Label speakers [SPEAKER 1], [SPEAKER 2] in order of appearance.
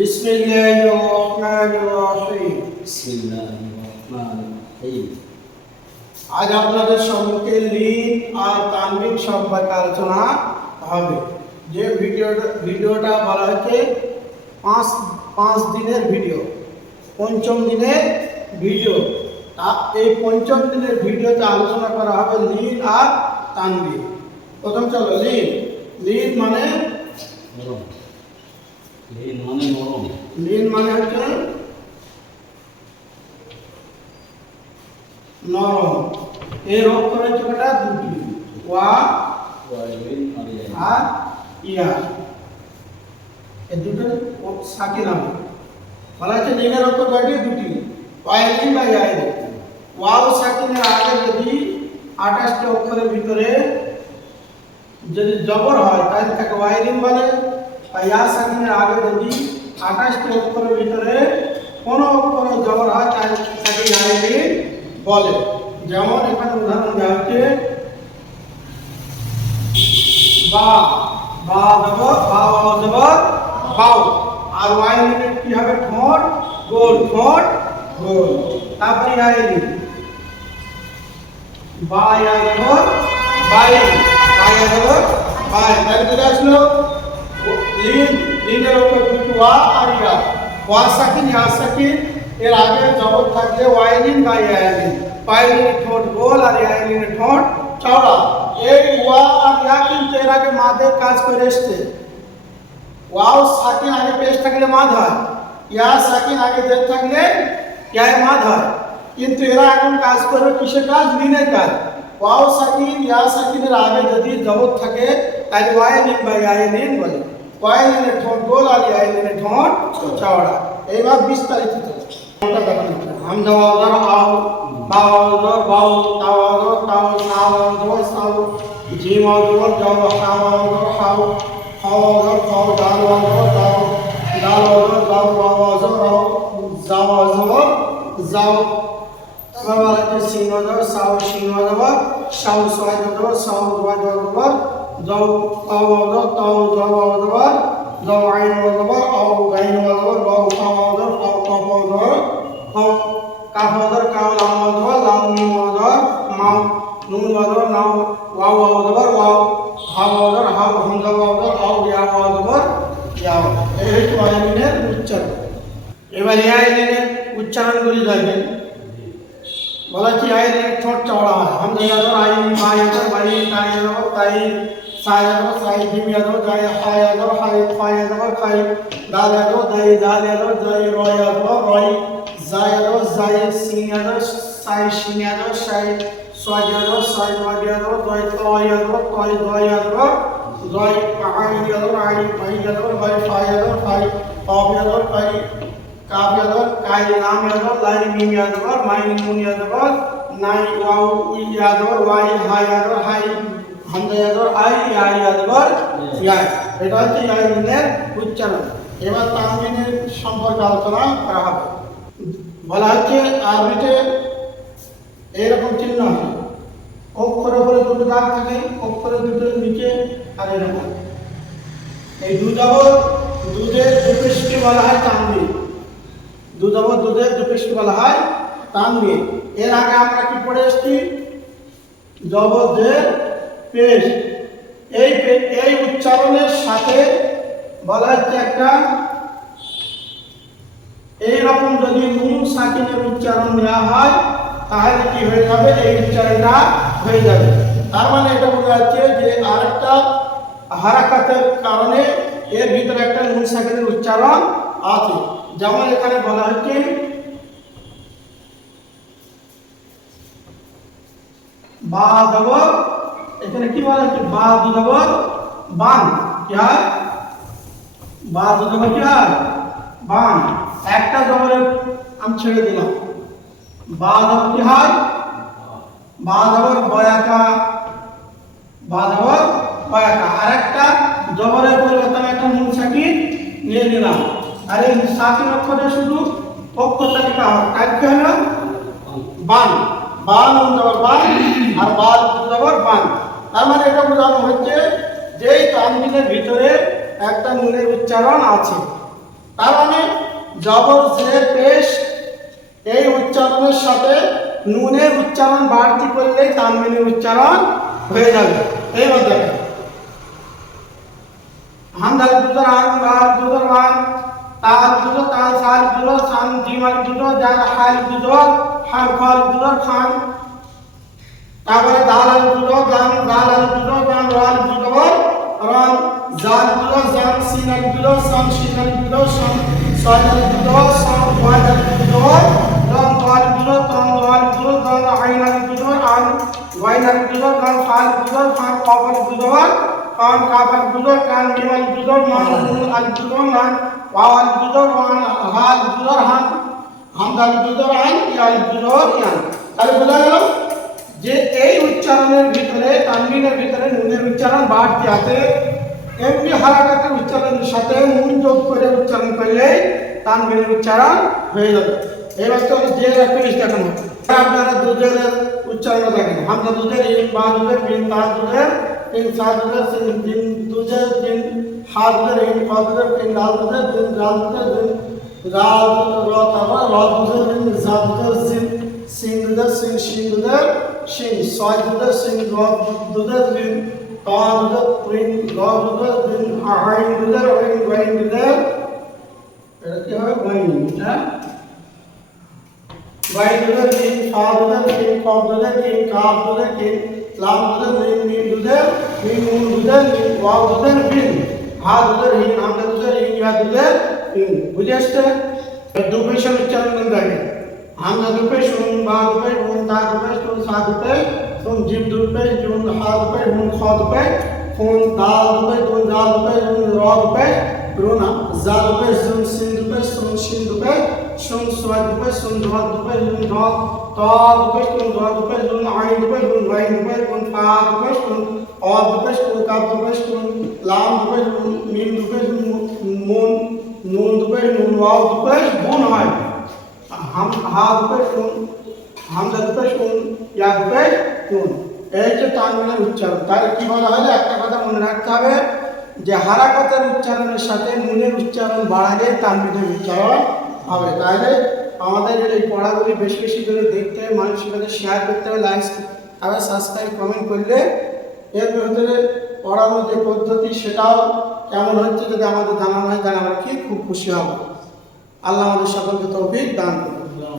[SPEAKER 1] بسم الله الرحمن الرحيم
[SPEAKER 2] بسم الله الرحمن الرحيم
[SPEAKER 1] আজ আপনাদের সম্মুখে লিন আর তানবিন সম্পর্কে আলোচনা হবে যে ভিডিওটা ভিডিওটা বলা হচ্ছে পাঁচ পাঁচ দিনের ভিডিও পঞ্চম দিনের ভিডিও তা- এই পঞ্চম দিনের ভিডিওতে আলোচনা করা হবে লিন আর তানবিন প্রথম চলো লিন লিন মানে
[SPEAKER 2] নরম লিন মানে নরম।
[SPEAKER 1] লিন মানে হচ্ছে নরম। এর অক্ষর হচ্ছে কটা দুটি, ওয়া
[SPEAKER 2] আর
[SPEAKER 1] ইয়া এই দুটো সাকিন হবে। বলা হচ্ছে লিনের অক্ষর কয়টি দুটি ওয়াইলিন বা ইয়াইলিন ওয়াও সাকিনের আগে যদি আঠাশটি অক্ষরের ভিতরে যদি জবর হয়, তাহলে তাকে ওয়াইলিন বলে। আর ইয়া সাকিনের আগে যদি আঠাশটি অক্ষরের ভিতরে কোনো অক্ষরে জবর হয়, তাহলে তাকে ইয়াইলিন বলে। যেমন এখানে উদাহরণ দেওয়া হচ্ছে, বা বা দেব বা বা দেব বাউ। আর ওয়াই লিখে কি হবে? ঠোঁট, গোল ঠোঁট, গোল। তারপরে আইলি বা ইয়া দেব বাই বা ইয়া দেব বাই তাহলে বুঝে আসলো। লিনের উপর দুটো ওয়া আর ইয়া ওয়া সাকিন ইয়া সাকিন এর আগে জবর থাকলে ওয়াইলিন বা ইয়াইলিন পাইলিনের ঠোঁট গোল আর ইয়াইলিনের ঠোঁট চওড়া এই ওয়া আর ইয়া কিন্তু এর আগে মাদের কাজ করে এসছে ওয়াও সাকিন আগে পেশ থাকলে মাদ হয় ইয়া সাকিন আগে দের থাকলে ইয়ায় মাদ হয় কিন্তু এরা এখন কাজ করবে কিসের কাজ লিনের কাজ ওয়াও সাকিন ইয়া সাকিনের আগে যদি জবর থাকে তাহলে ওয়াইলিন বা ইয়াইলিন বলে ওয়াইলিনের ঠোঁট গোল আর ইয়াইলিনের ঠোঁট, চওড়া। এইবার বিস্তারিত যাও হচ্ছে সিন ওয়াজার সাউ শিন ওয়াজার সাউ সোয়াই ওয়াজার সাউ ওয়াই ওয়াজার যাও তাও ওয়াজার তাও যাও ওয়াজার যাও আইন ওয়াজার আও গাইন ওয়াজার বাউ কা ওয়াজার কাও কাপ ওয়াজার কাও কাফ ওয়াজার কাও লাম ওয়াজার লাম মিম ওয়াজার মাও নুন ওয়াজার নাও ওয়াও ওয়াজার ওয়াও হা ওয়াজার হাও হামজা ওয়াজার আও ইয়া ওয়াজার ইয়াও এই হচ্ছে ওয়াজারের উচ্চারণ এবার এই আইনের উচ্চারণগুলি দেখবেন বলা কি আইনের ঠোঁট চওড়া হয় হামজা ইয়াদর আইন মা ইয়াদর বাই তা ইয়াদর তাই সা ইয়াদর সাই জিম ইয়াদর জাই হা ইয়াদর হাই ফা ইয়াদর খাই দাল ইয়াদর দাই দাল ইয়াদর দাই র ইয়াদর রয় জা ইয়াদর জাই সিন ইয়াদর সাই শিন ইয়াদর সাই সোয়া ইয়াদর সাই ওয়া ইয়াদর দয় ত ইয়াদর তয় দয় ইয়াদর দয় আইন ইয়াদর আইন বাই ইয়াদর বাই ফা ইয়াদর ফাই কফ ইয়াদর ফাই কাফ ইয়াদর কাই লাম ইয়াদর লাই মিম ইয়াদর মাই নুন ইয়াদর নাই ওয়াও উই ইয়াদর ওয়াই হা ইয়াদর হাই হামজা ইয়াদর আই ইয়া ইয়াদর ইয়া এটা হচ্ছে ইয়াইনের উচ্চারণ। এবার তানবিনের সম্পর্কে আলোচনা করা হবে। বলা হচ্ছে আরবিতে এইরকম চিহ্ন আছে। উপরে দুটো দাগ থাকে অক্ষরের দুটো নিচে আর এরকম। এই দু দুধের দুপৃষ্টি বলা হয় তানবিন দু দুধের দুপৃষ্টি বলা হয় তানবিন এর আগে আমরা কি পড়ে এসেছি? জবরদের পেশ। এই এই উচ্চারণের সাথে বলা হচ্ছে একটা এই রকম যদি নুন সাকিনের উচ্চারণ নেওয়া হয়, তাহলে কি হয়ে যাবে? এই উচ্চারণটা হয়ে যাবে। তার মানে এটা বোঝা যাচ্ছে যে আরেকটা হারাকাতের কারণে এর ভিতরে একটা নুন সাকিনের উচ্চারণ আছে। যেমন এখানে বলা হচ্ছে বা এখানে কি বলা হচ্ছে বা দেব বান। কি হয়? বা দেব কি হয়? বান। একটা জবরে আমি ছেড়ে দিলাম। বা দেব কি হয়? বা দেবর বয়াকা। বা বয়াকা। আরেকটা জবরের পরিবর্তনে একটা নুন সাকিন নিয়ে নিলাম। আর এই সাকিন অক্ষরে শুধু অক্ষর তালিকা হয়। কাজ কি হলো? বান। বান নুন বান। আর বাল দেবর বান। তার মানে এটা বোঝানো হচ্ছে যে এই তানবিনের ভিতরে একটা নুনের উচ্চারণ আছে। তার মানে জবর জের পেশ, এই উচ্চারণের সাথে নুনের উচ্চারণ বাড়তি করলেই তানবিনের উচ্চারণ হয়ে যাবে। এইবার দেখেন। হামদাল দুদর আন বাল দুদর মান তাল দুদর তাল সাল দুদর সান জিমাল দুদর জাল হাল দুদর হাল ফাল দুদর খান তারপরে দাল আল দুদর গান দাল আল দুদর গান, রাল দুদর রান জাল দুদর জান সিন আল দুদর সান সিন আল দুদর সান সাল আল দুদর সান ওয়াল আল দুদর রান ওয়াল দুদর তান ওয়াল দুদর গান আইন আল দুদর আন ওয়াইন আল দুদর গান ফাল দুদর ফান কফ আল দুদর কান কাফ আল দুদর কান মিম আল দুদর মান নুন আল দুদর মান ওয়াও আল দুদর ওয়ান হা আল দুদর হান হামদা আল দুদর আইন ইয়া আল দুদর ইয়ান তাহলে বোঝা গেল? উচ্চারণের ভিতরে তানবিনের ভিতরে নুনের উচ্চারণ বাড়তি আছে এমনি হারাকাতের উচ্চারণের সাথে নুন যোগ করে উচ্চারণ করলে তানবিনের উচ্চারণ হয়ে যাবে এবার তো যে জিনিস দেখানো আপনারা দুধের উচ্চারণ দেখেন হামদা দুধের ইন বা দুধের বিন তা দুধের ইন সা দুধের দিন দুধের দিন হা দুধের ইন ফা দুধের পিন লাল দুধের দিন লাল দুধের দিন রাল র তারপর র দুধের জা দুধের দুধের দুধের şey saygıda sen gavdudadın Tanrıda prin gavdudadın aynıdar prin vaynıdar Öyle vaynıdar vaynıdar prin sağdıda prin kavdada prin kavdada prin lamdada prin nimduda prin munduda prin vavdudar prin Hadular hin, hamdadudar hin, yadudar hin. Bu da işte. Dubbeşen uçanından da আমদাদুপে শুন বাদুপে হুন দাদুপে শুন সাদুপে শুন জিবদুপে June হাদুপে হুন খদুপে খুন দালুপে দুন জালুপে জুন রদুপে রুনা জালুপে জুন সিন্ধুপে শুন সিন্ধুপে শুন সুয়াদুপে শুন ধদুপে জুন ধদ তদুপে শুন ধদুপে জুন আইনদুপে জুন গাইনদুপে জুন পাদুপে শুন অদুপে শুন কাপদুপে শুন লামদুপে জুন মিমদুপে জুন মুন নুনদুপে নুন ওয়াদুপে গুণ হয় হাম হা দুপে শুন হামদা দুপে শুন ইয়া দুপে শুন এই যে তানবিনের উচ্চারণ তাহলে কি বলা হলে একটা কথা মনে রাখতে হবে যে হারাকাতের উচ্চারণের সাথে নুনের উচ্চারণ বাড়ালে তানবিনের উচ্চারণ হবে তাহলে আমাদের এই পড়াগুলি বেশি বেশি করে দেখতে মানুষের সাথে শেয়ার করতে হবে লাইক আবার সাবস্ক্রাইব কমেন্ট করলে এর ভিতরে পড়ানোর যে পদ্ধতি, সেটাও কেমন হচ্ছে, যদি আমাদের জানানো হয় তাহলে আমরা কি খুব খুশি হব। আল্লাহ আমাদের সকলকে তৌফিক দান করুন।